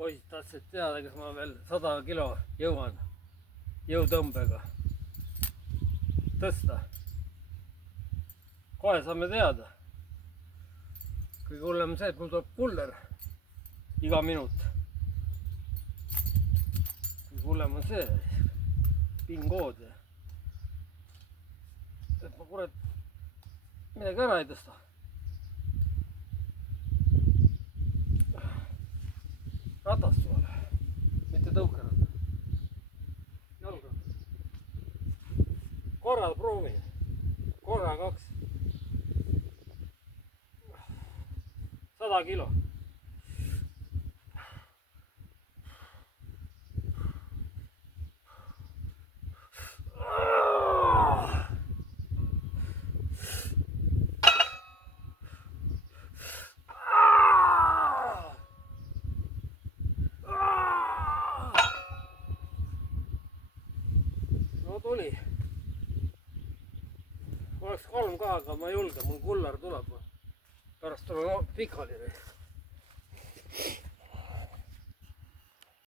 poisid tahtsid teada, kas ma veel 100 kilo jõuan jõutõmbega tõsta. Kohe saame teada. Kõige hullem on see, et mul tuleb kuller iga minut. Kõige hullem on see pingood. Et ma kurat midagi ära ei tõsta. Ratast suvel, mitte tõukerata. Jalgrata. Korra proovin. Korra 2. 100 kilo. No tuli. Oleks 3 ka, aga ma ei julge, mul kullar tuleb. Pärast tuleb pikali.